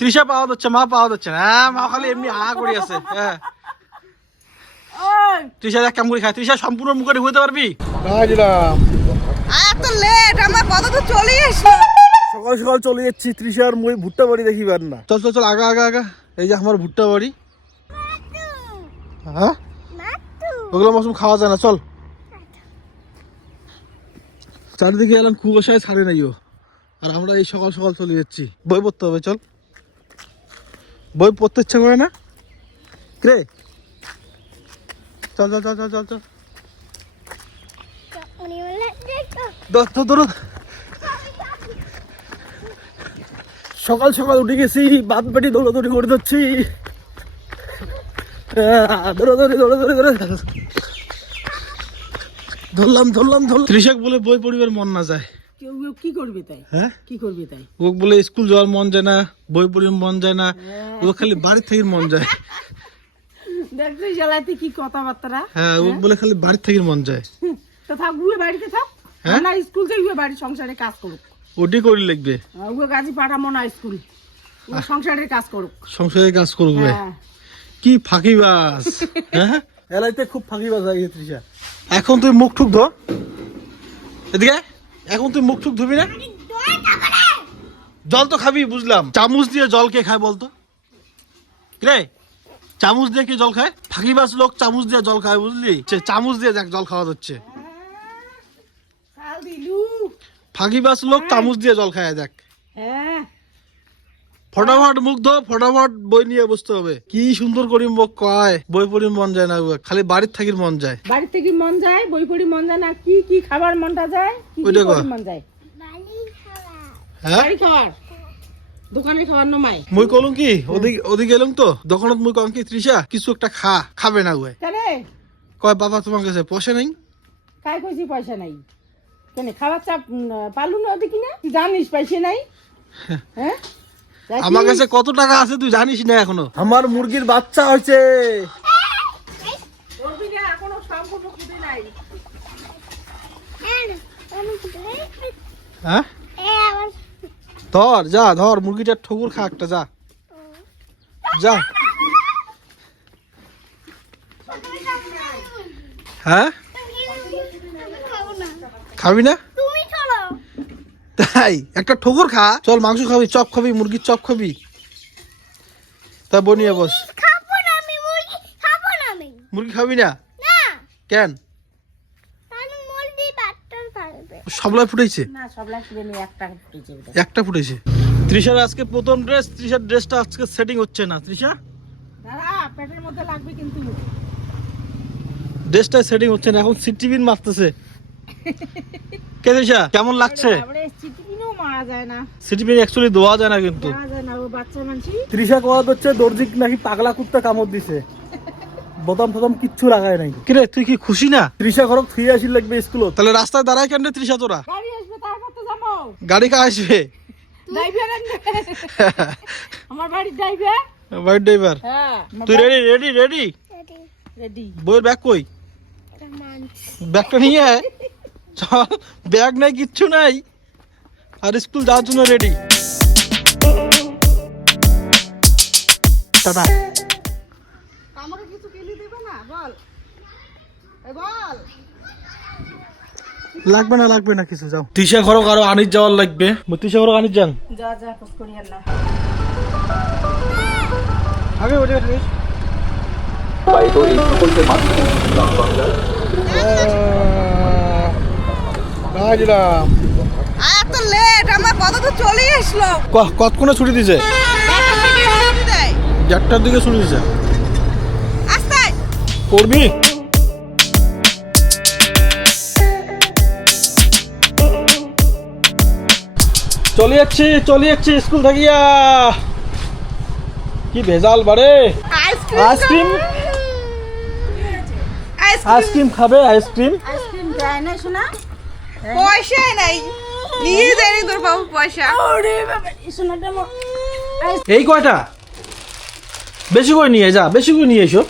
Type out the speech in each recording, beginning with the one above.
তৃষা পাওয়া যাচ্ছে, মা পাওয়া যাচ্ছে না। মা খালি এমনি হা করে আছে। হ্যাঁ তৃষা এক কাম করে খায়। তৃষা সম্পূর্ণ মুখে হইতে পারবি? এত লেট, আমার কত তো চলে এসো। সকাল সকাল চলে যাচ্ছি। তৃষার মই ভুট্টা বাড়ি দেখিবার না। চল চল চল, আগা আগা আগা। এই যে আমার ভুট্টা বাড়ি। হ্যাঁ ওগুলো মৌসুম খাওয়া যায় না। চল, চারিদিকে এলাম কুয়াশায় ছাড়ে নাইও। আর আমরা এই সকাল সকাল চলে যাচ্ছি। বই পড়তে হবে, চল। বই পড়তে ইচ্ছা করে না রে? চল চল চল চল চল চল। সকাল সকাল উঠে গেছি, বাদ পেটি দৌড়াদৌড়ি করে যাচ্ছি। দৌড়াদৌড়ি দৌড়াদৌড়ি করে ধরলাম ধরলাম ধরলাম। তৃষাক বলে বই পড়িবার মন না যায়। কি করবি তাই? হ্যাঁ কি করবি তাই? ও বলে স্কুল যাওয়ার মন যায় না, বই পড়িবার মন যায় না, ও খালি বাড়ি থেকে মন যায়। দেখছিস জ্বালাতে কি কথাবার্তা। হ্যাঁ ও বলে খালি বাড়ি থেকে মন যায়। তো থাক, উয়ে বাড়িতে থাক। না স্কুল থেকে উয়ে বাড়ি সংসারে কাজ করুক। ওটি করি লাগবে। উয়ে গাজি পাঠামো না স্কুল, ও সংসারের কাজ করুক। সংসারে কাজ করবে। কি ফাঁকিবাজ। হ্যাঁ এলাইতে খুব ফাঁকিবাজ হয়ে গেছে তৃষা। এখন তুই মুখ ঠুক ধো এদিকে। এখন তুই মুখ ঠুক ধুবি না? জল তো খাবি বুঝলাম। চামচ দিয়ে জল কে খায় বলতো রে? চামচ দিয়ে কি জল খায়? ফাঁকিবাজ লোক চামচ দিয়ে জল খায়, বুঝলি? চামচ দিয়ে দেখ জল খাওয়া হচ্ছে। ফাঁকিবাজ লোক চামচ দিয়ে জল খায় দেখ। ফটাফট মুখ ধো, ফটাফট বই নিয়ে বসতে হবে। কি সুন্দর করি মুখ কয়, বই পড়ি মন যায় না, খালি বাড়ির থাকির মন যায়। বাড়ির থেকে মন যায়, বই পড়ি মন যায় না। কি কি খাবার মনটা যায়? কি কি মন যায়? বাড়ি খাবার, দোকানে খাবার নমাই। মুই কলম কি ওদিকে গেলাম তো দোকানত, মুই কম কি তৃষা কিছু একটা খাবে না ওই কেনে কয় বাবা তোমার কাছে পয়সা নাই। কাই কইছি পয়সা নাই? কেনে খাবার চাপ পালু না ওদিকে না? তুই জানিস পয়সা নাই? হ্যাঁ আমার কাছে কত টাকা আছে তুই জানিস না এখনো। আমার মুরগির বাচ্চা হয়েছে। এখনো সম্পূর্ণ খুঁজে নাই। হ্যাঁ ধর, যা ধর মুরগিটার ঠকুর খা একটা, যা যা। হ্যাঁ খাবি না? তাই একটা ঠকুর খা। চল মাংস খাবি, চপ খাবি, মুরগির চপ খাবি। তা বনিয়ে বস। মুরগি খাবি না কেন? সবলাই ফুটেছে? একটা ফুটেছে। তৃষার আজকে প্রথম ড্রেস। তৃষার ড্রেসটা আজকে সেটিং হচ্ছে না। তৃষা পেটের মধ্যে লাগবে কিন্তু ড্রেসটা সেটিং হচ্ছে না। এখন সিটিবিন মারতেছে। কে তৃষা কেমন লাগছে? সিটিবিন অ্যাকচুয়ালি দেওয়া যায় না কিন্তু। তৃষা কোয়া হচ্ছে দর্জি নাকি পাগলা কুত্তা কামড় দিছে। বোতাম ফোতাম কিচ্ছু লাগায় নাই। কিরে তুই কি খুশি না? তৃষা ঘরক থুই আসি লাগবে স্কুল। তাহলে রাস্তায় দাঁড়ায় কেন রে তৃষা তোরা? গাড়ি আসবে তারপর তো যাবো। গাড়ি কা আসবে? ড্রাইভার আমার বাড়ির ড্রাইভার। বাড়ির ড্রাইভার? হ্যাঁ। তুই রেডি রেডি রেডি রেডি? বইয়ের ব্যাগ কই? ব্যাগটা নিয়ে আয়। চল, ব্যাগ নাই কিচ্ছু নাই, আর স্কুল যাওয়ার জন্য রেডি। টাটা। আমাকে কিছু কিনে দেবে না? বল বল। লাগবে না কিছু, যাও। তৃষা ঘরক আরো আনিস যাওয়ার লাগবে। তৃষা ঘরক আনিস যান। যা যা কষ্ট করি না। আগে ওঠে থাকিস। বাইতো এই প্রকল্পের মাধ্যমে গ্রাম বাংলার এত লেট, আমার কত তো চলে আসলো। কতক্ষণে ছুটি দিছে? 1টার দিকে ছুটি দিছে। আস্তে করবি? চলে যাচ্ছি স্কুল থাকিয়া। কি ভেজাল বারে। আইসক্রিম খাবে? আইসক্রিম দেয় না শোনা? পয়সা নাই, নিয়ে যায়নি তোর বাবু পয়সা। এই কয়টা বেশি করে নিয়ে যা, বেশি করে নিয়ে এসো।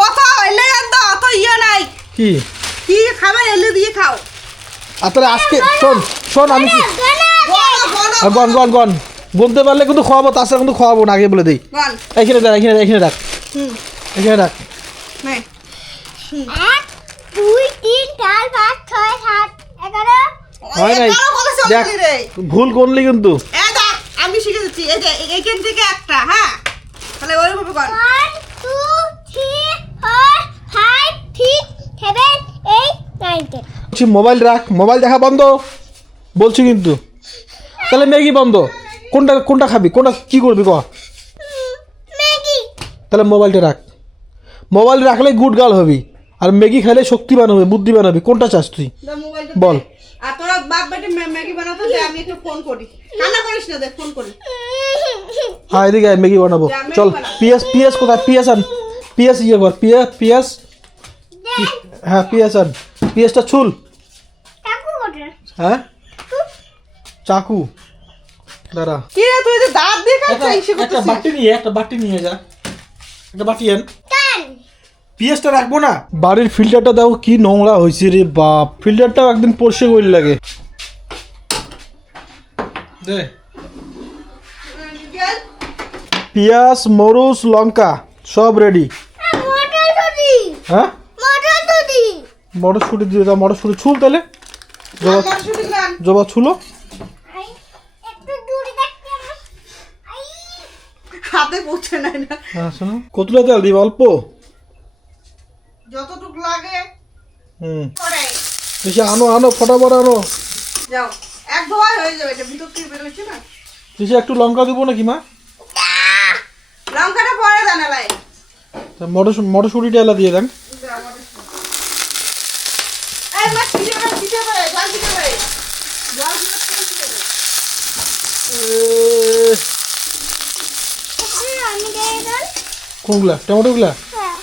কথা হইলে দাও, অত ইয়ে নাই। কি কি খাবার এলে দিয়ে খাও। আর তাহলে আজকে শোন আমি কি গন বলতে পারলে কিন্তু খাওয়াবো, তাছাড়া কিন্তু খাওয়াবো না, আগে বলে দিই। বল এখানে রাখ, এখানে রাখ, হুম এখানে রাখ। নে 1 2 3 4 5 6 7 11 হয় নাই, এগারো বলে চলে দেখ গেলি রে। ভুল করলি কিন্তু। এই দেখ আমি শিখে দিচ্ছি, এই যে এইখান থেকে একটা, হ্যাঁ তাহলে ওইভাবে কর। 1 2 3 4 5 6 7 8 9 10 বলছি মোবাইল রাখ, মোবাইল দেখা বন্ধ বলছি কিন্তু। তাহলে ম্যাগি বন্ধ, কোনটা কোনটা খাবি, কোনটা কি করবি ক? ম্যাগি তাহলে মোবাইলটা রাখ, মোবাইল রাখলে গুড গার্ল হবি, আর ম্যাগি খেলে শক্তিবান হবে, বুদ্ধিমান হবি, কোনটা চাস তুই দে মোবাইলটা বল। দে। আর তোরা বাপ বেটি ম্যাগি বানাতো দে, আমি একটু ফোন করি। কান্না করিস না, দে ফোন করি। হ্যাঁ এদিকে আয়, ম্যাগি বানাবো চল। পিয়াজ কোথায়, পিয়াজ আন, পিয়াজ ইয়ে কর, পিয়াজ হ্যাঁ পিয়াজ আন, পিয়াজটা ছুল। কাকু কোটে হ্যাঁ চাকু দাঁড়া, কি রে তুই যে দাঁত দিয়ে খাচ্ছিস ইসে একটা করতেছিস? বাটি নিয়ে যা, একটা বাটি আন। টান পিএসটা রাখবো না। বাড়ির ফিল্টারটা দাও কি নোংরা হয়েছে রে বাপ, ফিল্টারটাও একদিন পরিষ্কার করে লাগে দে। গেল। পেঁয়াজ মরিচ লঙ্কা সব রেডি। মটরশুটি হ্যাঁ মটরশুটি মটরশুঁটি দিয়ে দাও, মটরশুঁটি ছুল তাহলে, জবা আমার শুধু গান। জবা ছুলো। আই একটু দূরে দেখতে আই হাতে পৌঁছে নাই না। হ্যাঁ শোনো, কতটা তেল দিবা, অল্প? যতটুকু লাগে হুম করে বেশি আনো ফটাফট আনো। যাও, এক ধোয়ায় হয়ে যাবে, এটা ভিতর থেকে বের হচ্ছে না। বেশি একটু লঙ্কা দিব নাকি মা? লঙ্কাটা পরে জানালাই। মটরশুঁটিটা এলা দিয়ে দেন। এই মাছ দিতে পারে, জল দিতে পারে। জল দিতে পারে। আমি দেই দেন কোনগুলা টমেটোগুলা? হ্যাঁ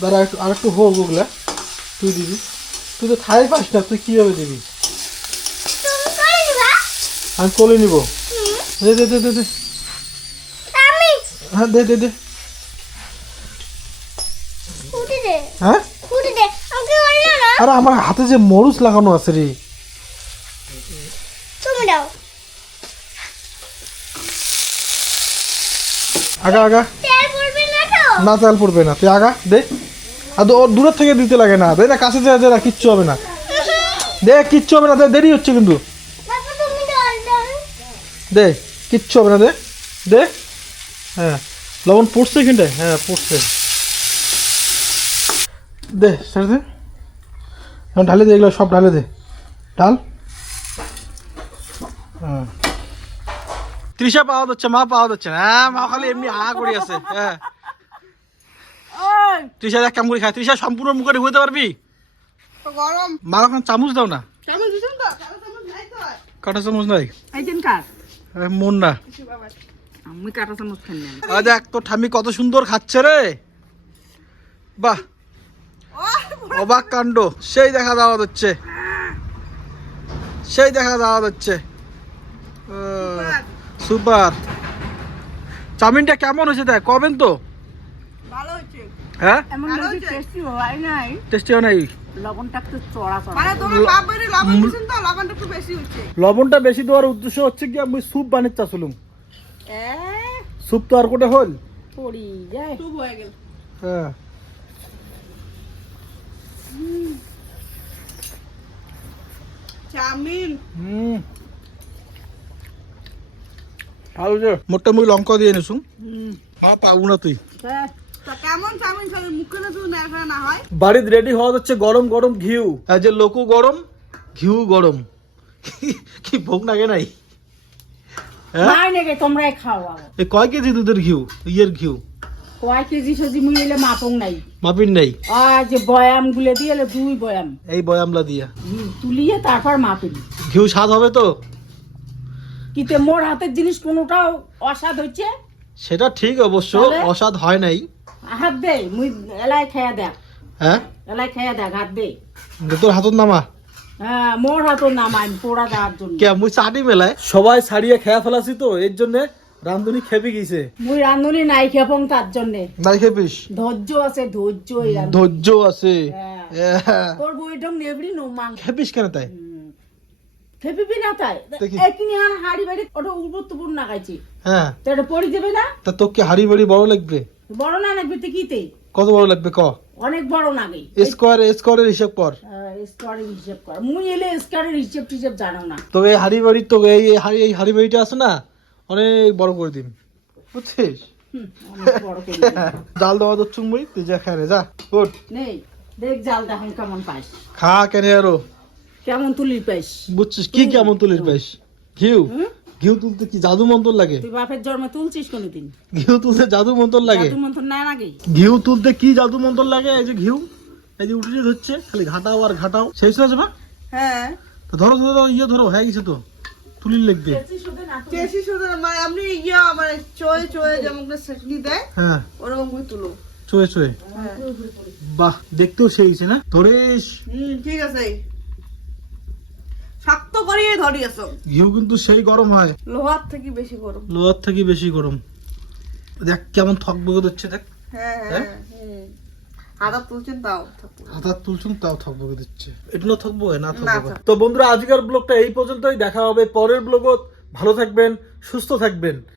দাঁড়া একটু আর একটু হোক ওগুলা, তুই দিবি, তুই তো খাই পাস না, তুই কীভাবে দিবি? তুমি করে দিবা আমি কোলে নিব। দে দে দে দে দে, আমি হ্যাঁ দে উঠে দে হ্যাঁ। উঠে দে আমাকে বললো না আরে আমার হাতে যে মরুচ লাগানো আছে রে। তুমি দাও আগা তেল পড়বে না তো না তেল পড়বে না, তুই আগা দে। আর ওর দূরের থেকে দিতে লাগে না, দে না কাছে যা না, কিচ্ছু হবে না, দে কিচ্ছু হবে না, দে দেরি হচ্ছে কিন্তু, বাবা তুমি জল দাও দে কিচ্ছু হবে না, দে দে। হ্যাঁ লবণ পড়ছে এখানটায়, হ্যাঁ পড়ছে, দে ছেড়ে দে, এখন ঢালে দে, এগুলো সব ঢালে দে, ঢাল। হ্যাঁ তৃষা পাওয়া যাচ্ছে, মা পাওয়া যাচ্ছে না, হ্যাঁ মা খালি এমনি হা করে আছে। হ্যাঁ ওই তৃষা এক কাম করে খায়, তৃষা সম্পূর্ণ মুখে ঢুকতে পারবি? তো গরম। মা এখন চামচ দাও না, চামচ দিছেন তো? চামচ নাই তো আর। কাটা চামচ নাই, এইখান কার মন না। আমি কাটা চামচ খাই না। আজ দেখ তোর ঠাম্মি কত সুন্দর খাচ্ছে রে, বাহ অবাক কাণ্ড, সেই দেখা যাওয়া যাচ্ছে, সেই দেখা যাওয়া যাচ্ছে, সুপার। চাউমিনটা কেমন হয়েছে দেখ, কবেন তো? ভালো হচ্ছে। হ্যাঁ এমন ভালো বেশি হয়েছে। টেস্টি হয় নাই, টেস্টি নাই, লবণটা একটু চড়া মানে তোমার বাপ বেটি লবণ দিছেন তো, লবণটা একটু বেশি হচ্ছে। লবণটা বেশি দেওয়ার উদ্দেশ্য হচ্ছে কি আমি স্যুপ বানিয়ে চাচ্ছিলাম, স্যুপ তো আর কোটে হল। পড়ি যায়। চুপ হয়ে গেল। হ্যাঁ চাউমিন হুম ভালো যে মোটা মুই লঙ্কা দিয়ে নিছু, পাবো না তুই। তা কেমন চাউমিন খাবে, মুখে না তুই নেড়া না হয়। বাড়িতে রেডি হওয়া যাচ্ছে গরম গরম ঘিউ, আর যে লোকও গরম ঘিউ গরম, কি ভোগ লাগে নাই? হ্যাঁ নাই নাকি তোমরাই খাও আবার। এ কয় কেজি দুধের ঘিউ, ইয়ের ঘিউ কয় কেজি সজি মুই এলে মাপং নাই। মাপিন নাই, আর যে বয়াম গুলে দিয়ে এলে 2 বয়াম এই বয়ামলা দিয়া তুলিয়ে তারপর মাপিল। ঘিউ স্বাদ হবে তো? কিতে মোর হাতের জিনিস কোনোটাও অস্বাদ হচ্ছে? সেটা ঠিক অবশ্য, তাহলে? অস্বাদ হয় নাই। হাত দে মুই এলাই খেয়া দেখ, হ্যাঁ এলাই খেয়া দেখ, হাত দে। তোর হাতত নামা হ্যাঁ মোর হাতও নামাই পোড়া দেওয়ার জন্য। কে মুই চাটি মেলায় সবাই ছাড়িয়ে খেয়া ফেলাছি তো, এর জন্য রান্ধুনি খেপে গেছে। মুই রান্ধুনি নাই খেপং তার জন্য। নাই খেপিস, ধৈর্য আছে, ধৈর্য এই রান্ধুনি। ধৈর্য আছে। হ্যাঁ। হ্যাঁ। তোর বইটং নেবড়ি নো মাং। খেপিস কেন তাই? খেপিবি না তাই দেখি। একিনি আর হাড়ি বাড়ি ওটা গুরুত্বপূর্ণ লাগাইছি হ্যাঁ তো এটা পড়ে যাবে না তা তোকে হাড়ি বাড়ি বড় লাগবে? বড় না লাগবে তো কিতে কত বড় লাগবে ক? অনেক বড় লাগে স্কোয়ারের হিসাব কর। স্কোয়ারের হিসাব কর মুই এলে স্কোয়ারের হিসাব টিসাব জানো না তোকে এই হাড়ি বাড়ি তোকে এই হাড়ি বাড়িটা আছে না অনেক বড় করে দিন, বুঝছিস? অনেক বড় করে জাল দেওয়া তো চুমড়ি, তুই যা খা রে, যা ওঠ। নেই দেখ জালটা এখন কেমন পাইস খা কেন আরো, কেমন তুলির পাইস বুঝছিস কি কেমন তুলির পাইস? ঘিউ হুম? ঘিউ তুলতে কি জাদু মন্ত্র লাগে? তুই বাপের জন্মে তুলছিস কোনোদিন ঘিউ তুলতে জাদু মন্ত্র লাগে? জাদু মন্ত্র না লাগে ঘিউ তুলতে কি জাদু মন্ত্র লাগে? এই যে ঘিউ, এই যে উঠে ধরছে, খালি ঘাটাও আর ঘাটাও, শেষ হয়ে যাবে। হ্যাঁ তো ধরো ধরো ইয়ে ধরো, হয়ে গেছে তো, তুলির লাগবে। কেসি শুধু মানে আপনি মানে চয়ে চয়ে যেমন করে সেকনি দেয় হ্যাঁ ওরকম করে তুলো। চয়ে চয়ে, হ্যাঁ বাহ দেখতেও সেই না ধরেস। ঠিক আছে শক্ত করিয়ে ধরিয়েছ। ঘিউ কিন্তু সেই গরম হয়, লোহার থেকে বেশি গরম। লোহার থেকে বেশি গরম। দেখ কেমন থকবকে দিচ্ছে, দেখ হ্যাঁ হ্যাঁ হাতা তুলছেন তাও থাকবো। হাত তুলছুন তাও থকবকে দিচ্ছে, এগুলো থকবো না না থকবো। থাকবো। তো বন্ধুরা আজকের ব্লগটা এই পর্যন্তই, দেখা হবে পরের ব্লগত। ভালো থাকবেন, সুস্থ থাকবেন।